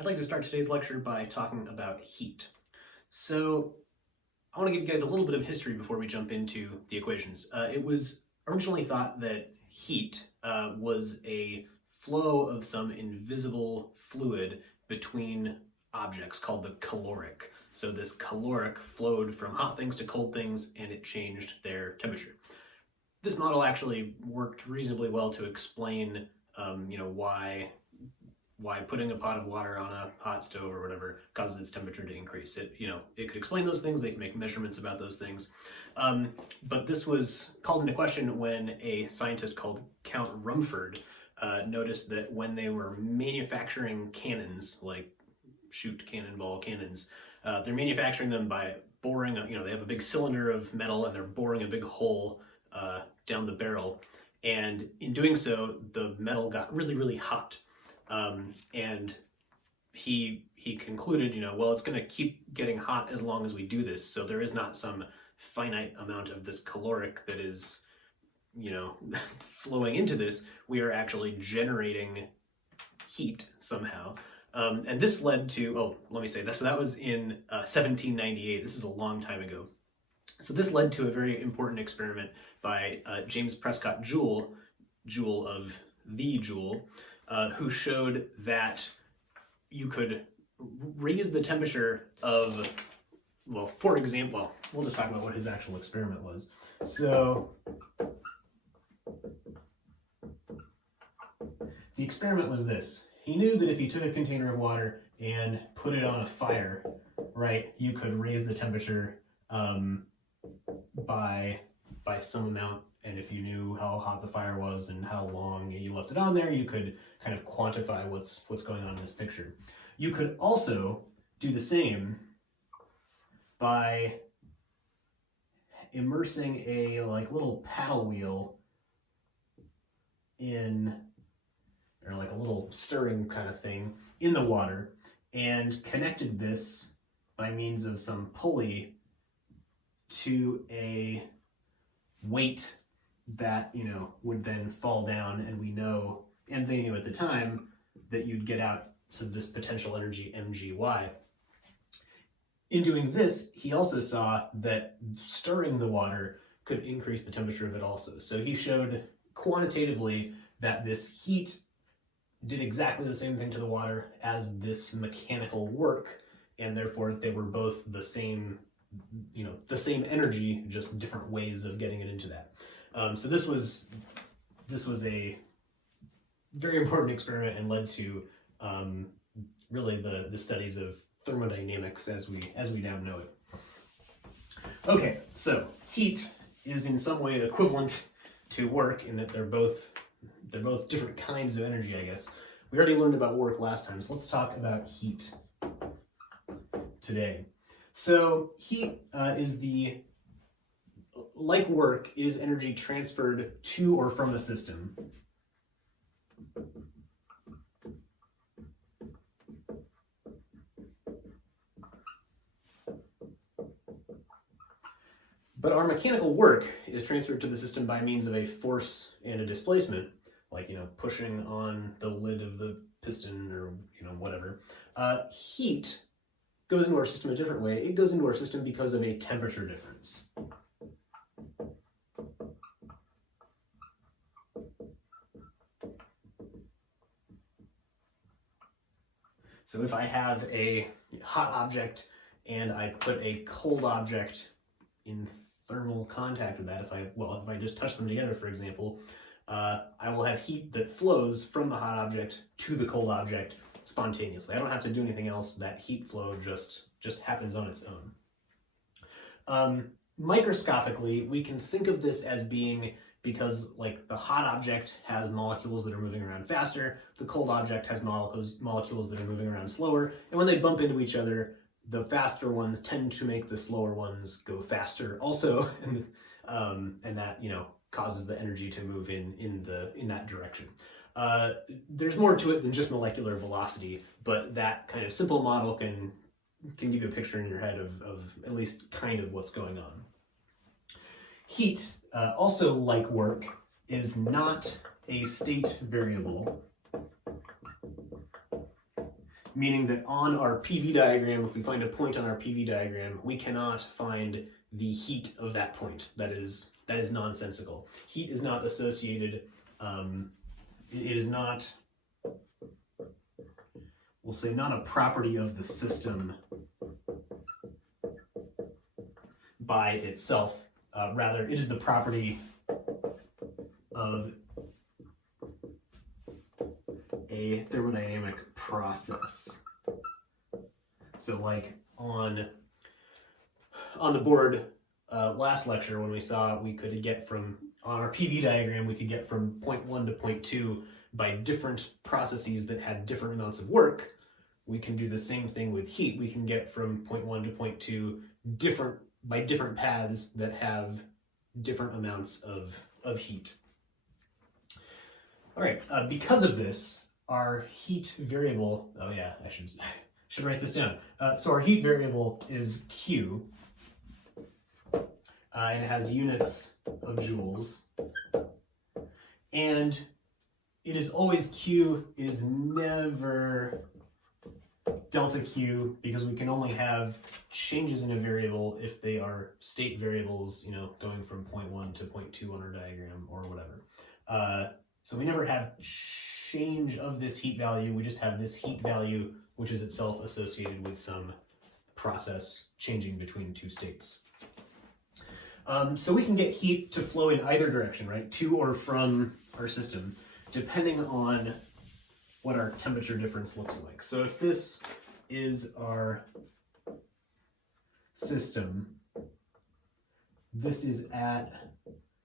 I'd like to start today's lecture by talking about heat. So I want to give you guys a little bit of history before we jump into the equations. It was originally thought that heat was a flow of some invisible fluid between objects called the caloric. So this caloric flowed from hot things to cold things and it changed their temperature. This model actually worked reasonably well to explain why putting a pot of water on a hot stove or whatever causes its temperature to increase. It could explain those things. They can make measurements about those things. But this was called into question when a scientist called Count Rumford noticed that when they were manufacturing cannons, like shoot cannonball cannons, they're manufacturing them by boring. They have a big cylinder of metal and they're boring a big hole down the barrel. And in doing so, the metal got really, really hot. And he concluded, well, it's going to keep getting hot as long as we do this. So there is not some finite amount of this caloric that is, flowing into this. We are actually generating heat somehow. And this led to, let me say this. So that was in 1798. This is a long time ago. So this led to a very important experiment by James Prescott Joule of the Joule, who showed that you could raise the temperature of, for example, we'll just talk about what his actual experiment was. So the experiment was this. He knew that if he took a container of water and put it on a fire, right, you could raise the temperature by some amount. And if you knew how hot the fire was and how long you left it on there, you could kind of quantify what's going on in this picture. You could also do the same by immersing a little paddle wheel in, or like a little stirring kind of thing in the water, and connected this by means of some pulley to a weight that would then fall down, and they knew at the time that you'd get out this potential energy mgy. In doing this, he also saw that stirring the water could increase the temperature of it also. So he showed quantitatively that this heat did exactly the same thing to the water as this mechanical work, and therefore they were both the same energy, just different ways of getting it into that. So this was a very important experiment and led to really the studies of thermodynamics as we now know it. Okay, so heat is in some way equivalent to work in that they're both different kinds of energy, I guess. We already learned about work last time, so let's talk about heat today. So heat like work, is energy transferred to or from a system. But our mechanical work is transferred to the system by means of a force and a displacement, like pushing on the lid of the piston or whatever. Heat goes into our system a different way. It goes into our system because of a temperature difference. So if I have a hot object and I put a cold object in thermal contact with that, if I just touch them together, for example, I will have heat that flows from the hot object to the cold object spontaneously. I don't have to do anything else. That heat flow just happens on its own. Microscopically, we can think of this as being because the hot object has molecules that are moving around faster, the cold object has molecules that are moving around slower, and when they bump into each other, the faster ones tend to make the slower ones go faster also, and that causes the energy to move in that direction. There's more to it than just molecular velocity, but that kind of simple model can give you a picture in your head of at least kind of what's going on. Heat, also like work, is not a state variable. meaning that on our PV diagram, if we find a point on our PV diagram, we cannot find the heat of that point. That is nonsensical. Heat is not associated, it is not, we'll say, not a property of the system by itself. Rather, it is the property of a thermodynamic process. So like on the board last lecture, when we saw we could get from, on our PV diagram, we could get from point 1 to point 2 by different processes that had different amounts of work. We can do the same thing with heat. We can get from point 1 to point 2 by different paths that have different amounts of heat. All right, because of this, our heat variable, oh yeah, I should write this down. So our heat variable is Q, and it has units of joules. And it is always Q, it is never delta Q, because we can only have changes in a variable if they are state variables, you know, going from point 1 to point 2 on our diagram or whatever. So we never have change of this heat value, we just have this heat value, which is itself associated with some process changing between two states. So we can get heat to flow in either direction, right? To or from our system, depending on what our temperature difference looks like. So if this is our system, this is at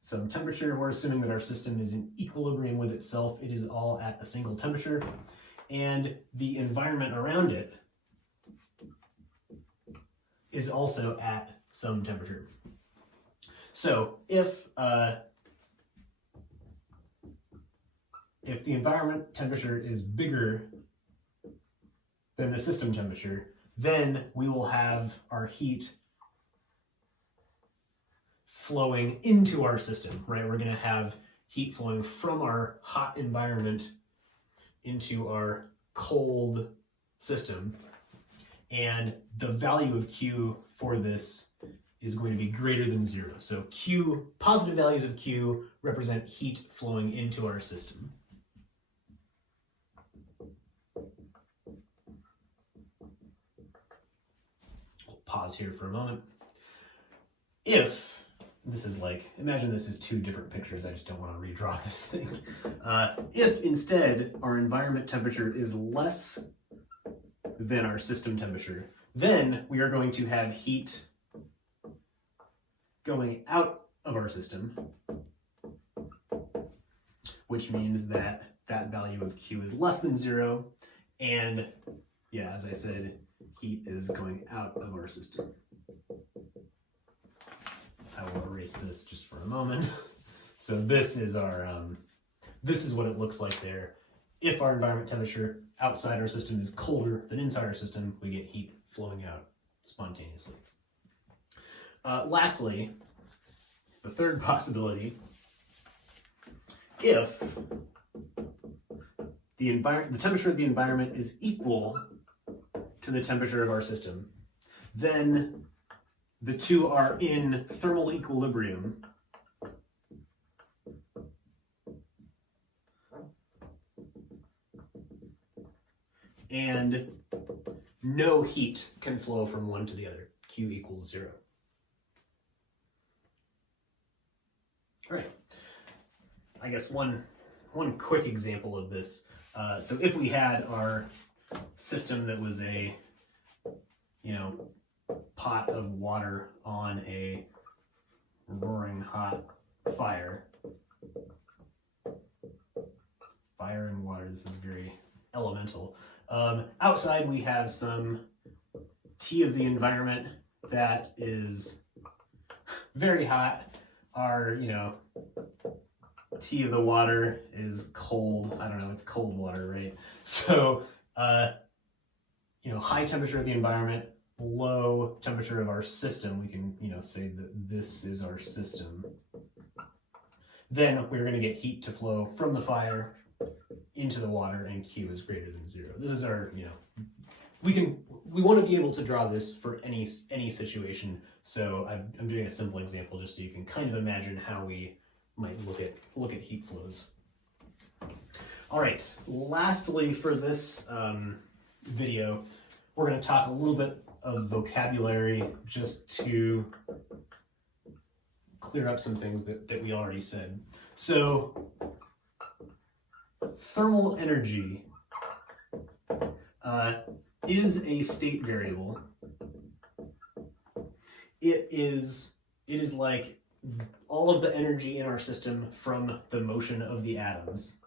some temperature. We're assuming that our system is in equilibrium with itself. It is all at a single temperature. And the environment around it is also at some temperature. So if the environment temperature is bigger than the system temperature, then we will have our heat flowing into our system, right? We're going to have heat flowing from our hot environment into our cold system. And the value of Q for this is going to be greater than 0. So Q, positive values of Q represent heat flowing into our system. I'll pause here for a moment. If this is like, imagine this is two different pictures, I just don't want to redraw this thing. If instead our environment temperature is less than our system temperature, then we are going to have heat going out of our system, which means that that value of Q is less than 0, and yeah, as I said, heat is going out of our system. I will erase this just for a moment. So this is our, this is what it looks like there. If our environment temperature outside our system is colder than inside our system, we get heat flowing out spontaneously. Lastly, the third possibility, if the temperature of the environment is equal to the temperature of our system, then the two are in thermal equilibrium, and no heat can flow from one to the other. Q equals 0. All right. I guess one quick example of this. So if we had our system that was a, pot of water on a roaring hot fire. Fire and water, this is very elemental. Outside we have some T of the environment that is very hot. Our, T of the water is cold. I don't know, it's cold water, right? So, high temperature of the environment, low temperature of our system. We can, say that this is our system. Then we're going to get heat to flow from the fire into the water and Q is greater than 0. This is our, we want to be able to draw this for any situation. So I'm doing a simple example just so you can kind of imagine how we might look at heat flows. All right, lastly for this video, we're going to talk a little bit of vocabulary just to clear up some things that we already said. So thermal energy is a state variable. It is like all of the energy in our system from the motion of the atoms.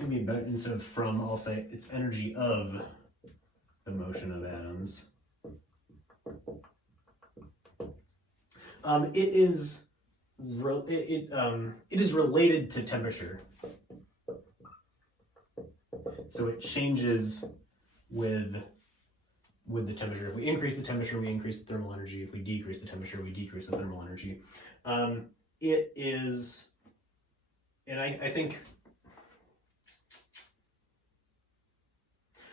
Maybe better, instead of from, I'll say it's energy of the motion of atoms. It is related to temperature. So it changes with the temperature. If we increase the temperature, we increase the thermal energy. If we decrease the temperature, we decrease the thermal energy. It is, and I think,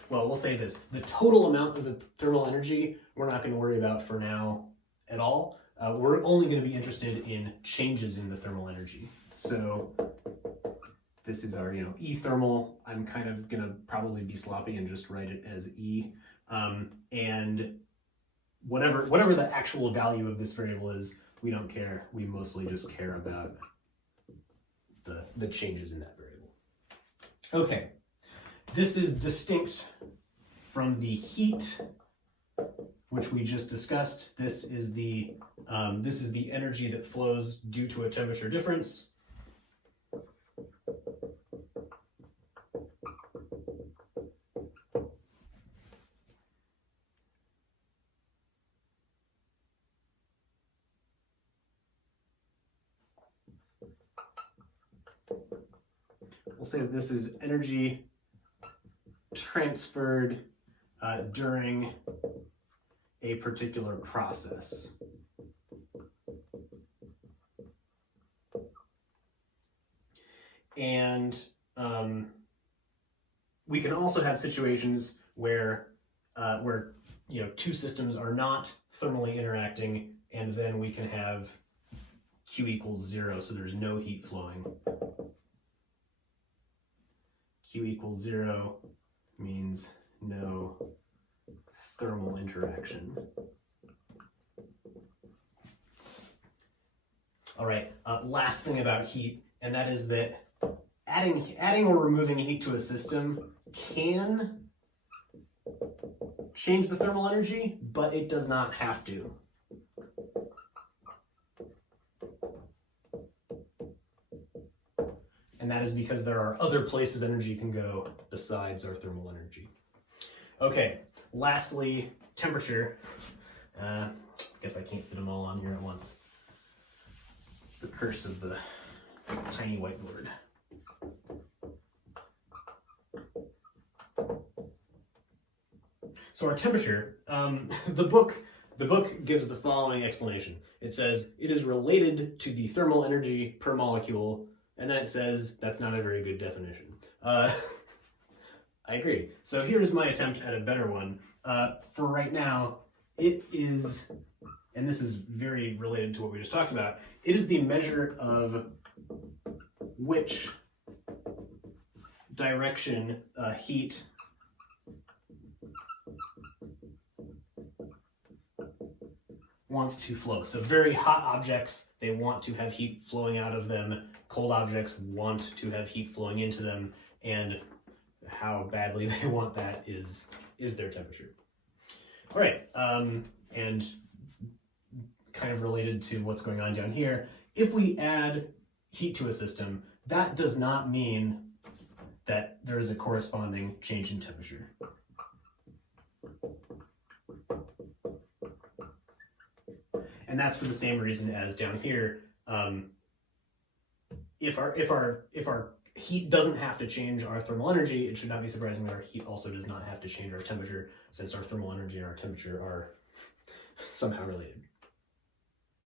well, we'll say this. The total amount of the thermal energy, we're not going to worry about for now at all. We're only going to be interested in changes in the thermal energy. So this is our, E thermal. I'm kind of going to probably be sloppy and just write it as E. And whatever the actual value of this variable is, we don't care. We mostly just care about the changes in that variable. Okay, this is distinct from the heat, which we just discussed. This is the energy that flows due to a temperature difference. We'll say that this is energy transferred during a particular process. And we can also have situations where two systems are not thermally interacting, and then we can have Q equals 0, so there's no heat flowing. Q equals 0 means no thermal interaction. All right, last thing about heat, and that is that adding or removing heat to a system can change the thermal energy, but it does not have to. And that is because there are other places energy can go besides our thermal energy. Okay, lastly, temperature. Guess I can't fit them all on here at once. The curse of the tiny whiteboard. So our temperature, the book gives the following explanation. It says it is related to the thermal energy per molecule, and then it says that's not a very good definition. I agree. So here's my attempt at a better one. For right now, it is, and this is very related to what we just talked about, it is the measure of which direction heat wants to flow. So very hot objects, they want to have heat flowing out of them. Cold objects want to have heat flowing into them, and how badly they want that is their temperature. All right, and kind of related to what's going on down here, if we add heat to a system, that does not mean that there is a corresponding change in temperature. And that's for the same reason as down here. If our heat doesn't have to change our thermal energy, it should not be surprising that our heat also does not have to change our temperature, since our thermal energy and our temperature are somehow related.